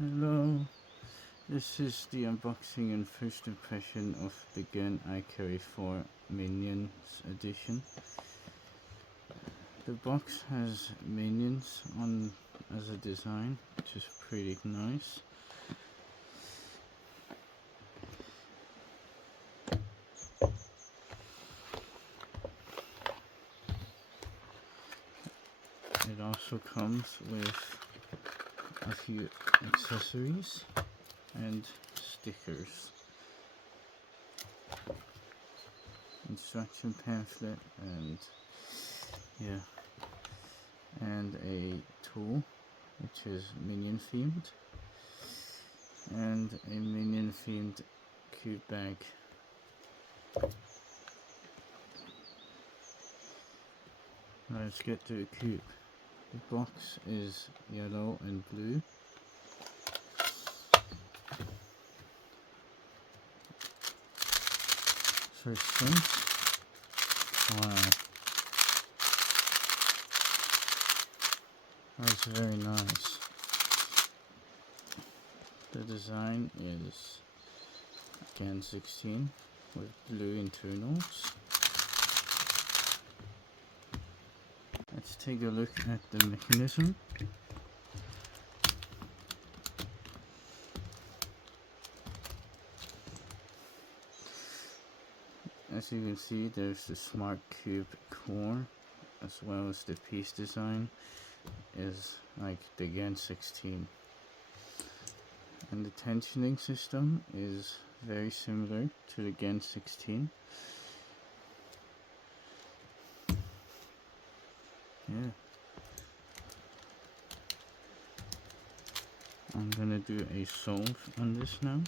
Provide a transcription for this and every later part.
Hello, this is the unboxing and first impression of the GAN I Carry 4 Minions edition. The box has minions on as a design, which is pretty nice. It also comes with a few accessories and stickers, instruction pamphlet, and a tool which is minion themed, and a minion themed cube bag. Let's get to the cube. The box is yellow and blue. First thing, wow, that's very nice. The design is GAN 16 with blue internals. Let's take a look at the mechanism. As you can see, there's the smart cube core, as well as the piece design is like the GAN 16. And the tensioning system is very similar to the GAN 16. Yeah. I'm gonna do a solve on this now.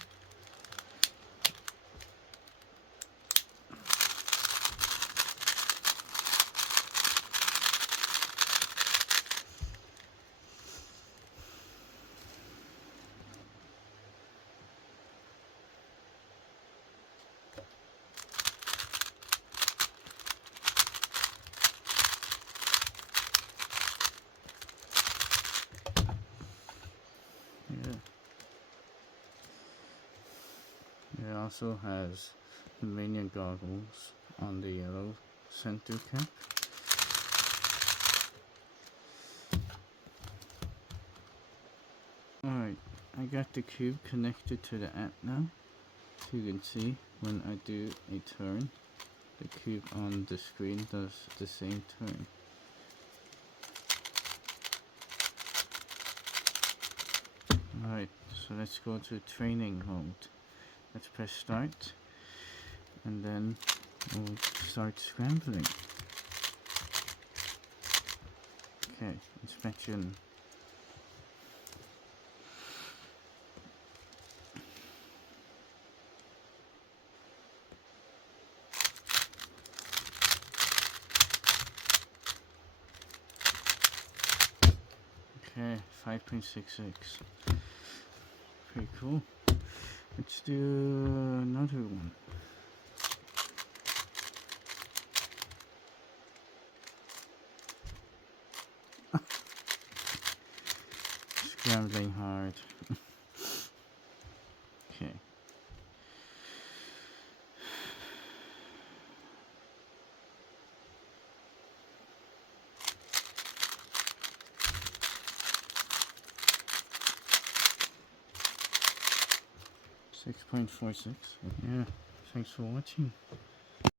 It also has minion goggles on the yellow center cap. Alright, I got the cube connected to the app now. So you can see when I do a turn, the cube on the screen does the same turn. Alright, so let's go to training mode. Let's press start, and then we'll start scrambling. Okay, inspection. Okay, 5.66. Pretty cool. Let's do another one. Scrambling hard. Okay. .46. Yeah, thanks for watching.